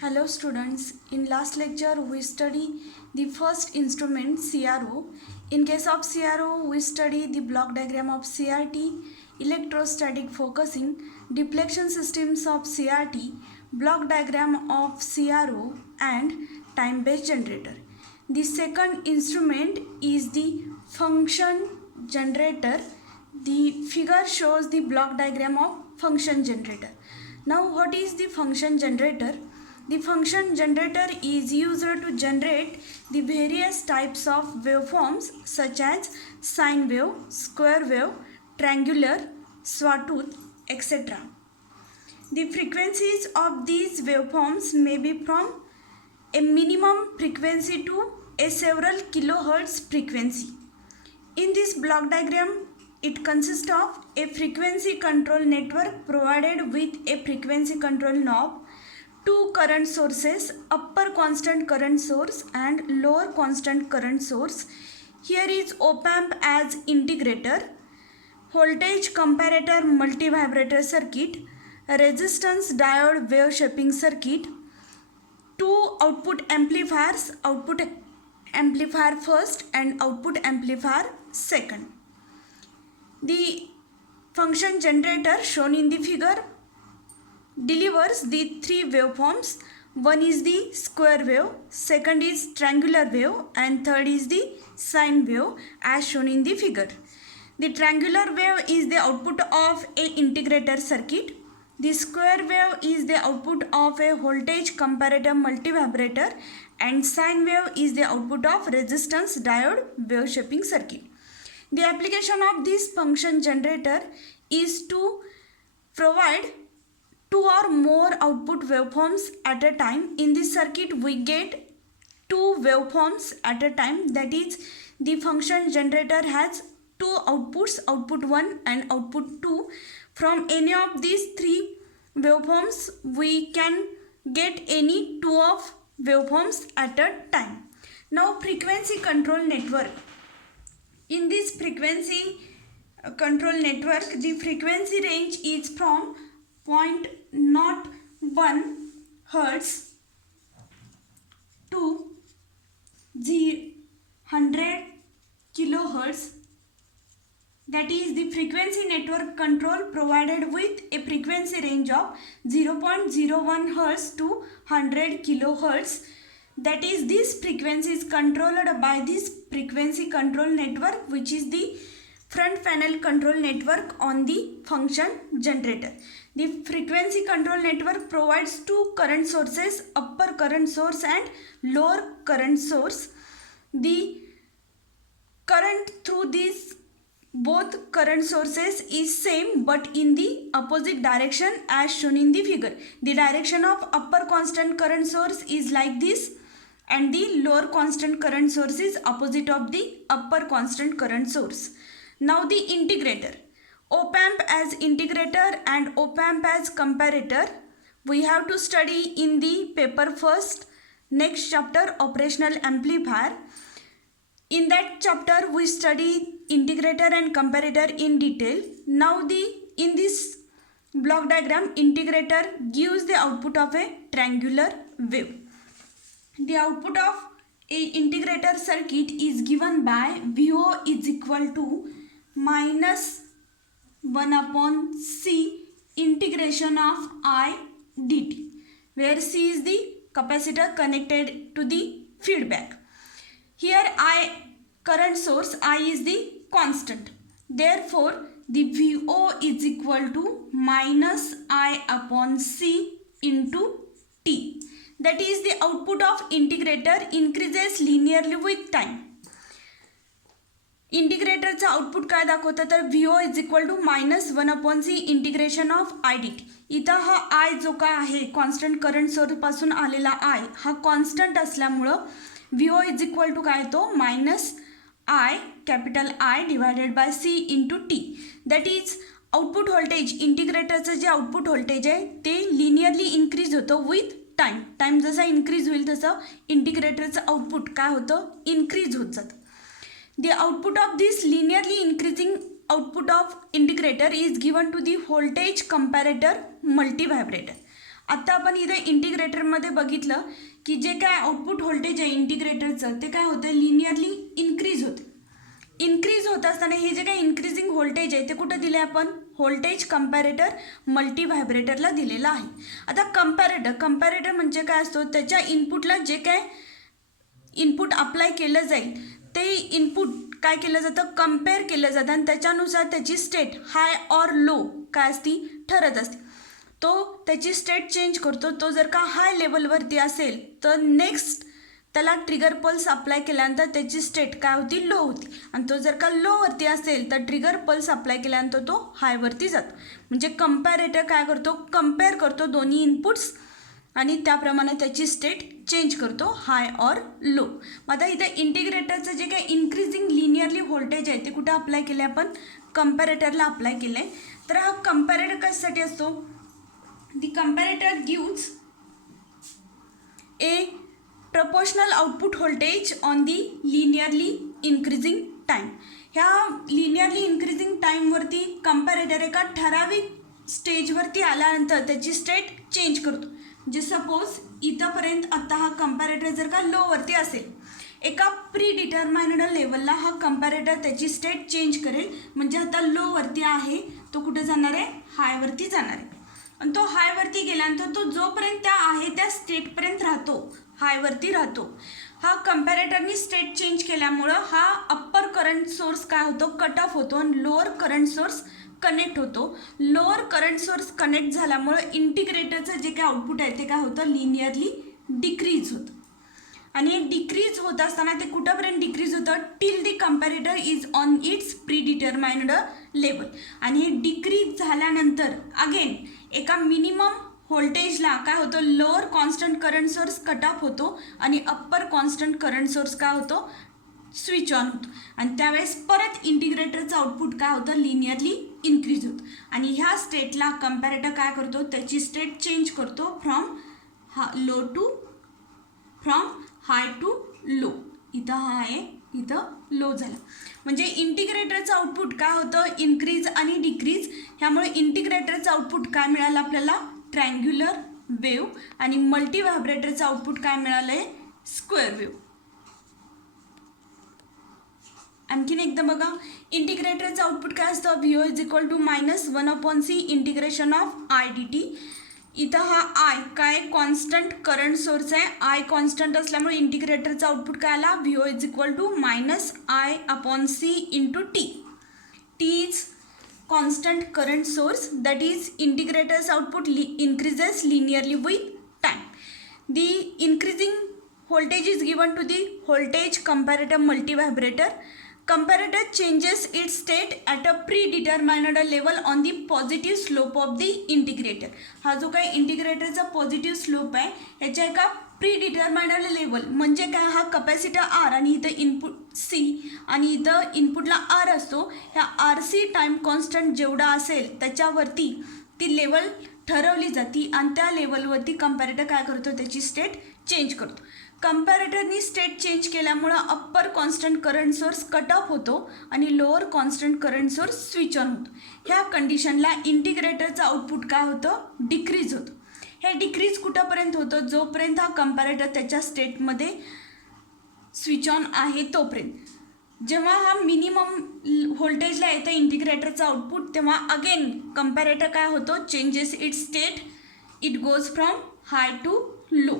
Hello students, in last lecture we study the first instrument CRO. In case of CRO we study the block diagram of CRT, electrostatic focusing, deflection systems of CRT, block diagram of CRO and time based generator. The second instrument is the function generator. The figure shows the block diagram of function generator. Now what is the function generator? The function generator is used to generate the various types of waveforms such as sine wave, square wave, triangular, sawtooth, etc. The frequencies of these waveforms may be from a minimum frequency to a several kilohertz frequency. In this block diagram, it consists of a frequency control network provided with a frequency control knob, two current sources, upper constant current source and lower constant current source. Here is op-amp as integrator, voltage comparator multivibrator circuit, resistance diode wave shaping circuit, two output amplifiers, output amplifier first and output amplifier second. The function generator shown in the figure delivers the three waveforms. One is the square wave, second is triangular wave and third is the sine wave as shown in the figure. The triangular wave is the output of a integrator circuit. The square wave is the output of a voltage comparator multivibrator and sine wave is the output of resistance diode wave shaping circuit. The application of this function generator is to provide two or more output waveforms at a time. In this circuit we get two waveforms at a time, that is the function generator has two outputs, output 1 and output 2. From any of these three waveforms we can get any two of waveforms at a time. Now frequency control network. In this frequency control network, the frequency range is from 0.01 Hertz to 100 kilohertz. That is the frequency network control provided with a frequency range of 0.01 Hertz to 100 kilohertz. That is, this frequency is controlled by this frequency control network, which is the front panel control network on the function generator. The frequency control network provides two current sources, upper current source and lower current source. The current through these both current sources is same but in the opposite direction as shown in the figure. The direction of upper constant current source is like this and the lower constant current source is opposite of the upper constant current source. Now the integrator. Op-amp as integrator and op-amp as comparator we have to study in the paper first. Next chapter, operational amplifier. In that chapter we study integrator and comparator in detail. Now in this block diagram, integrator gives the output of a triangular wave. The output of a integrator circuit is given by VO is equal to minus 1 upon C integration of I dt, where C is the capacitor connected to the feedback. Here I current source I is the constant. Therefore, the VO is equal to minus I upon C into T. That is, the output of integrator increases linearly with time. इंटिग्रेटरचा output काय दाखवतं तर VO is equal to minus 1 upon C integration of I D T. इथं हा I जो काय आहे constant current सोर्सपासून आलेला आय हा कॉन्स्टंट असल्यामुळं VO इज इक्वल टू काय तो minus I capital I divided by C into T. That is output voltage, इंटिग्रेटरचं जे आउटपुट व्होल्टेज आहे ते लिनियरली इन्क्रीज होतं विथ टाईम. टाईम जसा इन्क्रीज होईल तसं इंटिग्रेटरचं आउटपुट काय होतं इन्क्रीज होत जातं. The output of this linearly increasing output of integrator is given to the voltage comparator multivibrator. आता आपण इथे इंटिग्रेटरमध्ये बघितलं की जे काय आउटपुट व्होल्टेज आहे इंटिग्रेटरचं ते काय होतं, लिनियरली इन्क्रीज होते. इन्क्रीज होत असताना हे जे काही इन्क्रीजिंग व्होल्टेज आहे ते कुठं दिले आपण, व्होल्टेज कंपॅरेटर मल्टी व्हायब्रेटरला दिलेला आहे. आता कंपॅरेटर म्हणजे काय असतो, त्याच्या इनपुटला जे काय इनपुट अप्लाय केलं जाईल ते इनपुट काय केलं जातं, कम्पेअर केलं जातं आणि त्याच्यानुसार त्याची स्टेट हाय ऑर लो काय असती ठरत असते. तो त्याची स्टेट चेंज करतो. तो जर का हाय लेवलवरती असेल तर नेक्स्ट त्याला ट्रिगर पल्स अप्लाय केल्यानंतर त्याची स्टेट काय होती, लो होती. आणि तो जर का लोवरती असेल तर ट्रिगर पल्स अप्लाय केल्यानंतर तो हायवरती जातो. म्हणजे कंपॅरेटर काय करतो, कम्पेअर करतो दोन्ही इनपुट्स आणि त्याप्रमाणे त्याची स्टेट चेंज करतो हाय ऑर लो. मग आता इथे इंटिग्रेटरचं जे काही इन्क्रीजिंग लिनियरली व्होल्टेज आहे ते कुठं अप्लाय केलं आहे, आपण कंपॅरेटरला अप्लाय केलं आहे. तर हा कंपॅरेटर कशासाठी असतो, the comparator gives a proportional output voltage on the linearly increasing time. ह्या लिनियरली इन्क्रीजिंग टाईमवरती कंपॅरेटर एका ठराविक स्टेजवरती आल्यानंतर त्याची स्टेट चेंज करतो. म्हणजे सपोज इथंपर्यंत आता हा कंपॅरेटर जर का लोवरती असेल, एका प्री डिटरमाइंड लेवलला हा कंपॅरेटर त्याची स्टेट चेंज करेल. म्हणजे आता लोवरती आहे तो कुठे जाणार आहे, हायवरती जाणार आहे. आणि तो हायवरती गेल्यानंतर तो जोपर्यंत त्या आहे त्या स्टेटपर्यंत राहतो, हायवरती राहतो. हा कंपॅरेटरनी स्टेट चेंज केल्यामुळं हा अप्पर करंट सोर्स काय होतो, कट ऑफ होतो आणि लोअर करंट सोर्स कनेक्ट होतो. लोअर करंट सोर्स कनेक्ट झाल्यामुळं इंटिग्रेटरचं जे काय आउटपुट आहे ते काय होतं, लिनियरली डिक्रीज होतं. आणि हे डिक्रीज होत असताना ते कुठंपर्यंत डिक्रीज होतं, till the comparator is on it's pre determined level. आणि हे डिक्रीज झाल्यानंतर अगेन एका मिनिमम व्होल्टेजला काय होतं, lower constant current source cut off होतो आणि अप्पर कॉन्स्टंट करंट सोर्स काय होतो, स्विच ऑन होतो. आणि त्यावेळेस परत इंटिग्रेटरचं आउटपुट काय होतं, लिनियरली इन्क्रीज होतं. आणि ह्या स्टेटला कंपॅरेटर काय करतो, त्याची स्टेट चेंज करतो फ्रॉम हाय टू लो. इथं हा आहे, इथं लो झाला. म्हणजे इंटिग्रेटरचं आउटपुट काय होतं, इन्क्रीज आणि डिक्रीज. ह्यामुळे इंटिग्रेटरचं आउटपुट काय मिळालं आपल्याला, ट्रँग्युलर वेव्ह. आणि मल्टी व्हायब्रेटरचं आउटपुट काय मिळालं आहे, स्क्वेअर वेव्ह. आणखीन एकदा बघा, इंटिग्रेटरचं आउटपुट काय असतं, V O is equal to -1/c integration of I D T. इथं हा आय काय कॉन्स्टंट करंट सोर्स आहे, आय कॉन्स्टंट असल्यामुळे इंटिग्रेटरचा आउटपुट काय आला, V O is equal to -I/c into T. T is constant current source, that is integrator's output increases linearly with time. The increasing voltage is given to the voltage comparator multivibrator. Comparator changes its state at a predetermined level on the positive slope of the integrator. हा जो काही इंटिग्रेटरचा positive slope आहे ह्याच्या एका predetermined level, म्हणजे काय, हा capacitor R आणि इथं इनपुट सी आणि इथं इनपुटला आर असतो. ह्या आर सी टाईम कॉन्स्टंट जेवढा असेल त्याच्यावरती ती लेवल ठरवली जाते आणि त्या लेवलवरती कंपॅरेटर काय करतो, त्याची स्टेट चेंज करतो. कंपॅरेटरनी स्टेट चेंज केल्यामुळं upper constant current source cut off होतो आणि lower constant current source switch on होतो. ह्या कंडिशनला इंटिग्रेटरचं आउटपुट काय होतं, डिक्रीज होतं. हे डिक्रीज कुठंपर्यंत होतं, जोपर्यंत हा कंपॅरेटर त्याच्या स्टेटमध्ये स्विच ऑन आहे तोपर्यंत. जेव्हा हा मिनिमम व्होल्टेजला येतं इंटिग्रेटरचं आउटपुट, तेव्हा अगेन कंपॅरेटर काय होतं, changes its state, it goes from high to low.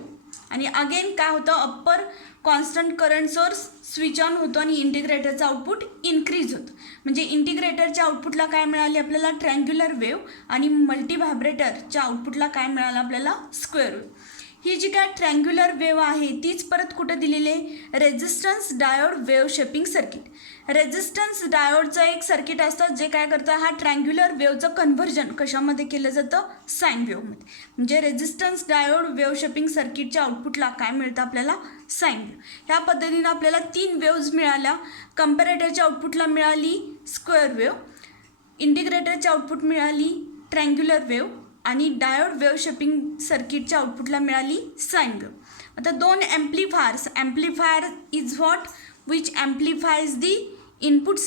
आणि अगेन काय होतं, upper constant current source switch on होतो आणि इंटिग्रेटरचं आउटपुट इन्क्रीज होतं. म्हणजे इंटिग्रेटरच्या आउटपुटला काय मिळाले आपल्याला, ट्रँग्युलर वेव्ह. आणि मल्टी व्हायब्रेटरच्या आउटपुटला काय मिळालं आपल्याला, स्क्वेअर वेव्ह. ही जी काय ट्रँग्युलर वेव्ह आहे तीच परत कुठं दिलेली आहे, resistance diode wave shaping circuit. Resistance डायोडचं एक सर्किट असतं जे काय करतं, हा ट्रँग्युलर वेव्हचं कन्व्हर्जन कशामध्ये केलं जातं, साईन वेव्हमध्ये. म्हणजे रेझिस्टन्स डायोड वेव्ह शेपिंग सर्किटच्या आउटपुटला काय मिळतं आपल्याला, साईन वेव्ह. ह्या पद्धतीनं आपल्याला 3 वेव्ज मिळाल्या. कंपॅरेटरच्या आउटपुटला मिळाली स्क्वेअर वेव्ह, इंटिग्रेटरच्या आउटपुट मिळाली ट्रँग्युलर वेव्ह आणि डायोड वेव्ह शेपिंग सर्किटच्या आउटपुटला मिळाली साईन वेव्ह. आता 2 amplifiers, amplifier is what, which amplifies the input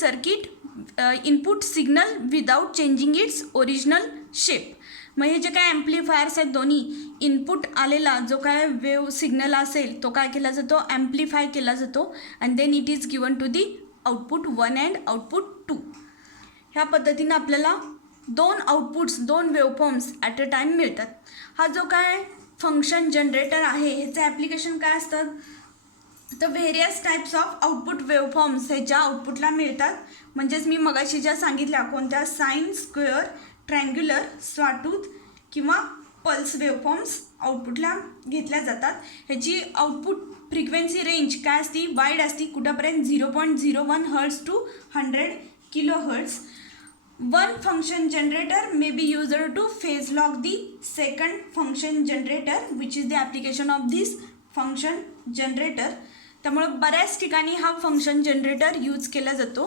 signal without changing its original shape. मग हे जे काय ॲम्प्लिफायर्स आहेत दोन्ही इनपुट आलेला जो काय वेव्ह सिग्नल असेल तो काय केला जातो ॲम्प्लिफाय केला जातो and then it is given to the output 1 and output 2. ह्या पद्धतीनं आपल्याला दोन आउटपुट्स दोन वेव्हफॉर्म्स ॲट अ टाईम मिळतात. हा जो काय फंक्शन जनरेटर आहे ह्याचं ॲप्लिकेशन काय असतं तर various types of output waveforms हे ज्या आउटपुटला मिळतात म्हणजेच मी मगाशी ज्या सांगितल्या कोणत्या साइन स्क्वेअर ट्रँग्युलर स्वाटूथ किंवा पल्स वेव्हफॉर्म्स आउटपुटला घेतल्या जातात. ह्याची आउटपुट फ्रिक्वेन्सी रेंज काय असती वाईड असती कुठंपर्यंत 0.01 hertz to 100 kilohertz. One function generator may be used to phase lock the second function generator which is the application of this function generator. त्यामुळे बऱ्याच ठिकाणी हा फंक्शन जनरेटर यूज केला जातो.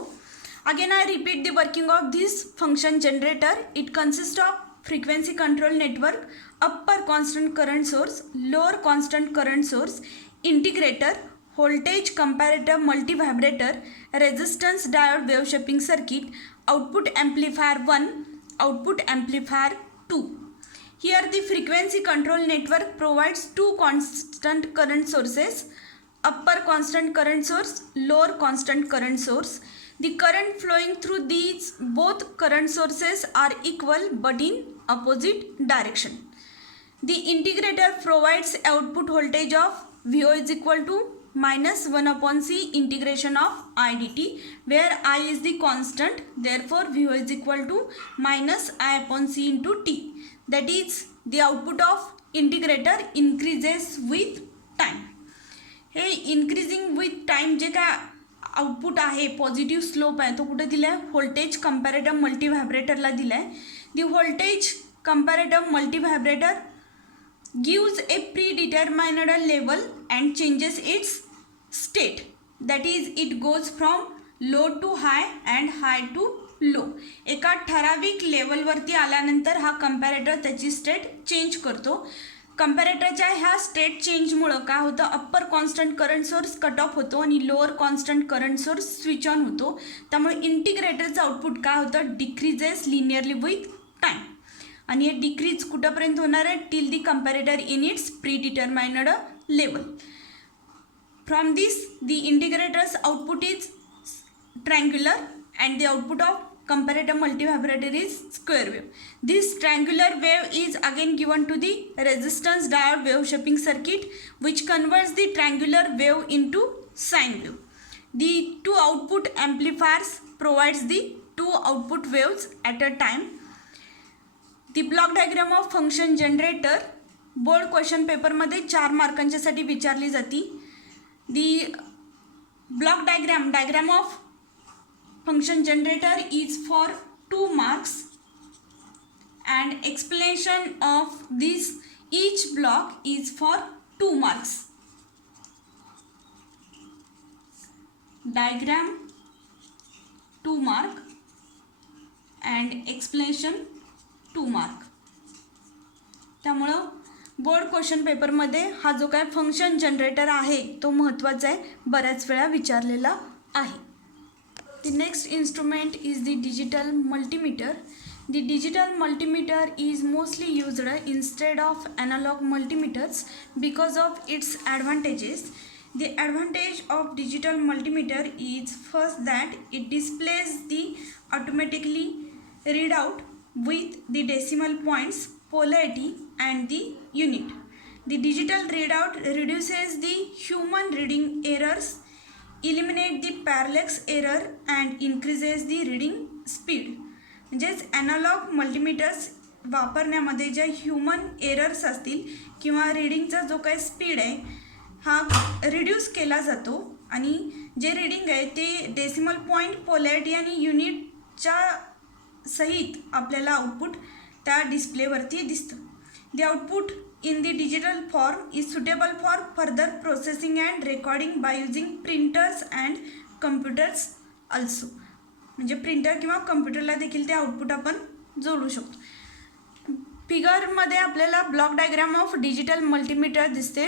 Again I repeat the working of this function generator. It consist of frequency control network, upper constant current source, lower constant current source, integrator, voltage comparator multi vibrator, resistance diode wave shaping circuit, output amplifier 1, output amplifier 2. Here the frequency control network provides two constant current sources, upper constant current source, lower constant current source. The current flowing through these both current sources are equal but in opposite direction. The integrator provides output voltage of VO is equal to minus 1 upon C integration of I dt, where I is the constant, therefore VO is equal to minus I upon C into T. That is the output of integrator increases with time. हे increasing with time जे काय output आहे positive slope आहे तो कुठे दिला आहे voltage comparator multi व्हायब्रेटरला दिला आहे. The voltage comparator multivibrator gives a predetermined level and changes its state. That is, it goes from low to high and high to low. एका ठराविक लेवलवरती आल्यानंतर हा कंपॅरेटर त्याची स्टेट चेंज करतो. कंपॅरेटरच्या ह्या स्टेट चेंजमुळं काय होतं upper constant current source cut off होतो आणि lower constant current source switch on होतो. त्यामुळे इंटिग्रेटरचं आउटपुट काय होतं डिक्रीजेस लिनियरली विथ टाईम आणि हे डिक्रीज कुठंपर्यंत होणार आहे till the comparator in its predetermined level. From this the integrator's output is triangular and the output of comparator multivibrator is square wave. This triangular wave is again given to the resistance diode wave shaping circuit which converts the triangular wave into sine wave. The two output amplifiers provides the two output waves at a time. The block diagram of function generator board question पेपरमध्ये 4 मार्कांच्यासाठी विचारली जाती. The block diagram of function generator is for 2 marks and explanation of this each block is for 2 marks. Diagram 2 mark and explanation 2 mark. त्यामुळं board question पेपरमध्ये हा जो काय function generator आहे तो महत्त्वाचा आहे, बऱ्याच वेळा विचारलेला आहे. The next instrument is the digital multimeter. The digital multimeter is mostly used instead of analog multimeters because of its advantages. The advantage of digital multimeter is first that it displays the automatically readout with the decimal points, polarity and the unit. The digital readout reduces the human reading errors, eliminate the parallax error and increases the reading speed. म्हणजेच analogue multimeters वापरण्यामध्ये ज्या human errors असतील किंवा रीडिंगचा जो काही speed आहे हा reduce केला जातो आणि जे रीडिंग आहे ते डेसिमल पॉईंट पोलॅरिटी आणि युनिटच्या सहित आपल्याला आउटपुट त्या डिस्प्लेवरती दिसतं. The output in the digital form is suitable for further processing and recording by using printers and computers also. म्हणजे प्रिंटर किंवा कम्प्युटरला देखील ते आउटपुट आपण जोडू शकतो. फिगरमध्ये आपल्याला block diagram of digital multimeter दिसते.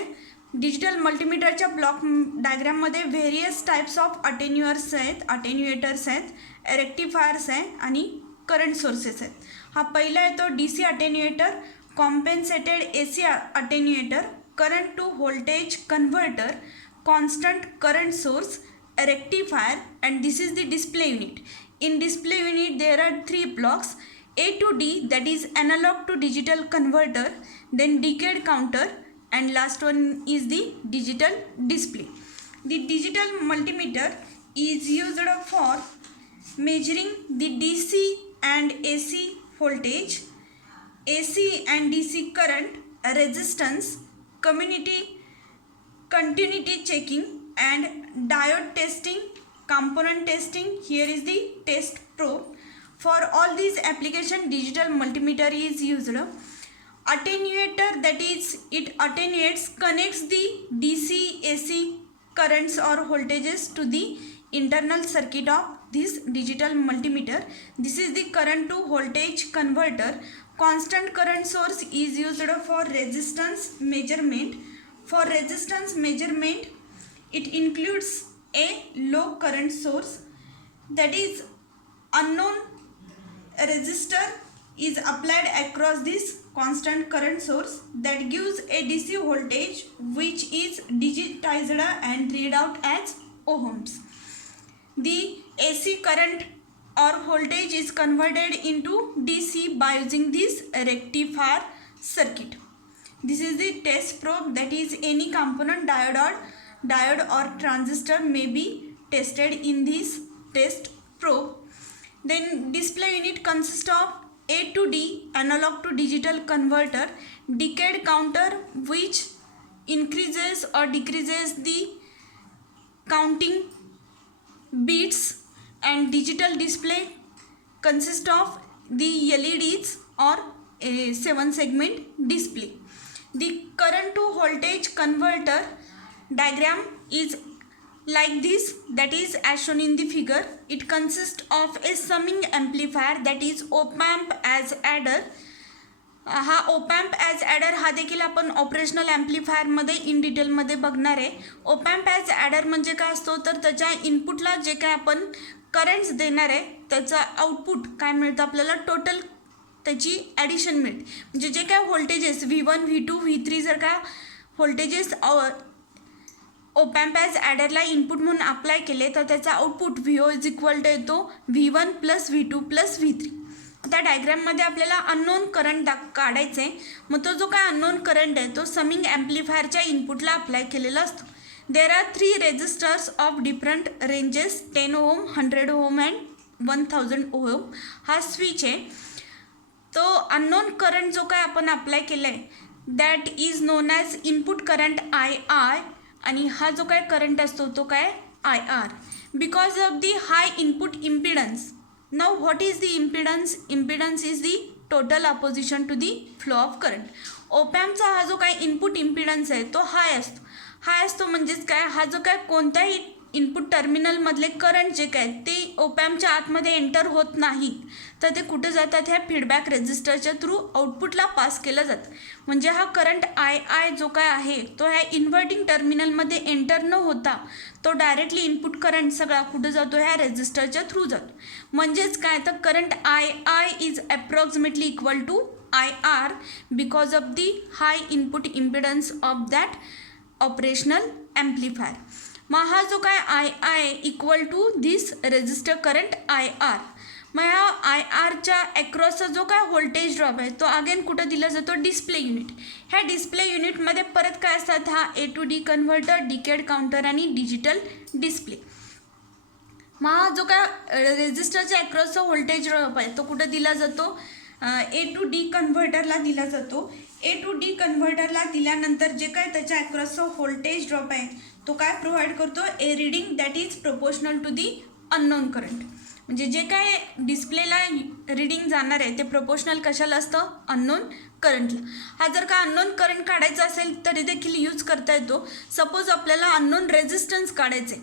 डिजिटल मल्टीमीटरच्या ब्लॉक डायग्राममध्ये व्हेरियस टाईप्स ऑफ अटेन्युएटर्स आहेत, रेक्टिफायर्स आहे आणि करंट सोर्सेस आहेत. हा पहिला येतो DC attenuator, compensated AC attenuator, current to voltage converter, constant current source, a rectifier, and this is the display unit. In display unit there are three blocks, A to D, that is analog to digital converter, then decade counter, and last one is the digital display. The digital multimeter is used for measuring the DC and AC voltage, AC and DC current, resistance, continuity checking, and diode testing, component testing. Here is the test probe. For all these application, digital multimeter is used. Attenuator, that is it attenuates, connects the DC AC currents or voltages to the internal circuit of this digital multimeter. This is the current to voltage converter. Constant current source is used for resistance measurement. For resistance measurement, it includes a low current source, that is unknown resistor is applied across this constant current source that gives a DC voltage which is digitized and read out as ohms. The AC current or voltage is converted into DC by using this rectifier circuit. This is the test probe, that is any component, diode or transistor may be tested in this test probe. Then display unit consists of A to D, analog to digital converter, decade counter which increases or decreases the counting bits, and digital display consists of the LEDs or a 7-segment display. The current to voltage converter diagram is like this, that is as shown in the figure. It consists of a summing amplifier, that is op-amp as adder. हा op-amp as adder हा देखील आपण operational amplifier मध्ये in detail मध्ये बघणार आहे. op-amp as adder म्हणजे काय असतो, तर त्याच्या इनपुटला जे काय आपण करंट्स देणार आहे त्याचा आउटपुट काय मिळतं आपल्याला, टोटल त्याची ॲडिशन मिळते. म्हणजे जे काय व्होल्टेजेस V1 V2 V3 जर का व्होल्टेजेस op-amp as ॲडरला इनपुट म्हणून अप्लाय केले तर त्याचा output VO is equal to येतो V1 plus V2 plus V3. त्या डायग्राममध्ये आपल्याला अननोन करंट काढायचं आहे. मग तो जो काय अननोन करंट आहे तो समिंग ॲम्प्लिफायरच्या इनपुटला अप्लाय केलेला असतो. There are 3 resistors of different ranges, 10 ohm, 100 ohm and 1000 ohm. हा स्विच आहे. तो अननोन करंट जो काय आपण अप्लाय केला आहे that is non as input current II, आणि हा जो काय करंट असतो तो काय IR. Because of the high input impedance. Now what is the impedance? Impedance is the total opposition to the flow of current. op-amp चा हा जो काय इनपुट इम्पिडन्स आहे तो हाय असतो. हाय असतो म्हणजेच काय, हा जो काय कोणत्याही इनपुट टर्मिनलमधले करंट जे काय ते op-ampच्या आतमध्ये एंटर होत नाही तर ते कुठे जातात, ह्या फीडबॅक रेजिस्टरच्या थ्रू आउटपुटला पास केलं जातं. म्हणजे हा करंट II जो काय आहे तो ह्या इन्व्हर्टिंग टर्मिनलमध्ये एंटर न होता तो डायरेक्टली इनपुट करंट सगळा कुठे जातो, ह्या रेजिस्टरच्या थ्रू जातो. म्हणजेच काय, तर current II is approximately equal to IR because of the high input impedance of that operational amplifier. मग हा जो काय II equal to this resistor current IR. मग ह्या IRच्या अक्रॉसचा जो काय व्होल्टेज ड्रॉप आहे तो अगेन कुठं दिला जातो, डिस्प्ले युनिट. ह्या डिस्प्ले युनिटमध्ये परत काय असतात, हा A to D converter, decade counter आणि डिजिटल डिस्प्ले. मग हा जो काय रेजिस्टरच्या अक्रॉसचा व्होल्टेज ड्रॉप आहे तो कुठं दिला जातो, A to D कन्व्हर्टरला दिला जातो. A to D कन्व्हर्टरला दिल्यानंतर जे काय त्याच्या अक्रॉसचा व्होल्टेज ड्रॉप आहे तो काय प्रोव्हाइड करतो, a reading that is proportional to the unknown current. म्हणजे जे काय डिस्प्लेला रीडिंग जाणार आहे ते प्रोपोर्शनल कशाला असतं, अननोन करंटला. हा जर का अननोन करंट काढायचा असेल तरी देखील यूज करता येतो. सपोज आपल्याला अननोन रेजिस्टन्स काढायचे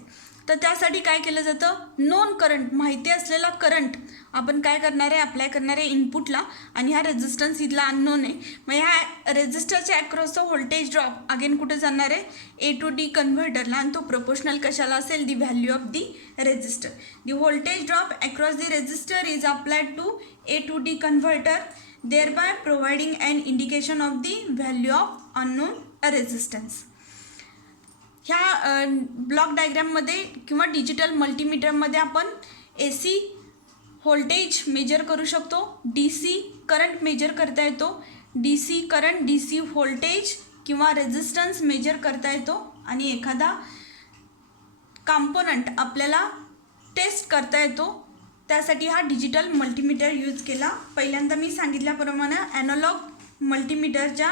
तर त्यासाठी काय केलं जातं, नोन करंट माहिती असलेला करंट आपण काय करणार आहे, अप्लाय करणार आहे इनपुटला आणि हा रेझिस्टन्स इथला अननोन आहे. मग ह्या रेझिस्टरच्या अक्रॉसचा व्होल्टेज ड्रॉप अगेन कुठे जाणार आहे, ए टू डी कन्व्हर्टरला, आणि तो प्रोपोर्शनल कशाला असेल, the value of the resistor. The voltage drop across the resistor is applied to A to D converter, thereby providing an indication of the value of unknown resistance. ह्या block डायग्राममध्ये किंवा digital मल्टीमीटरमध्ये आपण AC voltage major करू शकतो, DC current measure करता येतो, DC current, DC voltage किंवा resistance major करता येतो, आणि एखादा कॉम्पोनंट आपल्याला टेस्ट करता येतो. त्यासाठी हा डिजिटल मल्टीमीटर यूज केला. पहिल्यांदा मी सांगितल्याप्रमाणे ॲनालॉग मल्टीमीटरच्या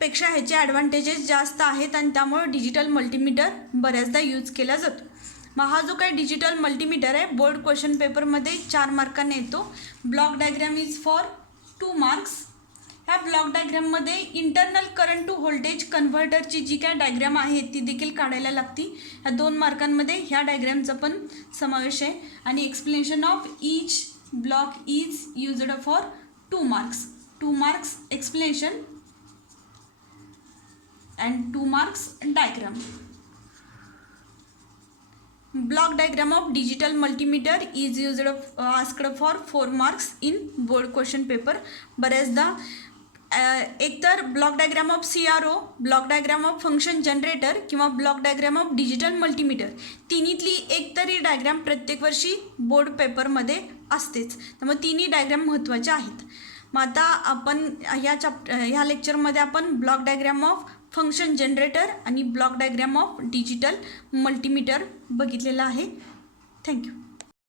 पेक्षा ह्याचे ॲडव्हान्टेजेस जास्त आहेत आणि त्यामुळे डिजिटल मल्टीमीटर बऱ्याचदा यूज केला जातो. मग हा जो काय डिजिटल मल्टीमीटर आहे बोर्ड क्वेश्चन पेपरमध्ये 4 मार्कांनी येतो. Block diagram is for 2 marks. ह्या ब्लॉक डायग्राममध्ये इंटरनल करंट टू व्होल्टेज कन्व्हर्टरची जी काय डायग्राम आहे ती देखील काढायला लागती. ह्या 2 मार्कांमध्ये ह्या डायग्रामचा पण समावेश आहे. आणि explanation of each block is used for 2 marks. 2 marks explanation and 2 marks diagram. Block diagram of digital multimeter is used asked for 4 marks in board question paper. बऱ्याचदा एकतर block diagram of CRO, block diagram of function generator किंवा block diagram of digital multimeter, तिन्हीतली एक तरी diagram प्रत्येक वर्षी board पेपरमध्ये असतेच. त्यामुळे तिन्ही डायग्राम महत्त्वाचे आहेत. मग आता आपण ह्या लेक्चरमध्ये आपण block diagram of function generator आणि block diagram of digital multimeter बघितलेला आहे. थँक्यू.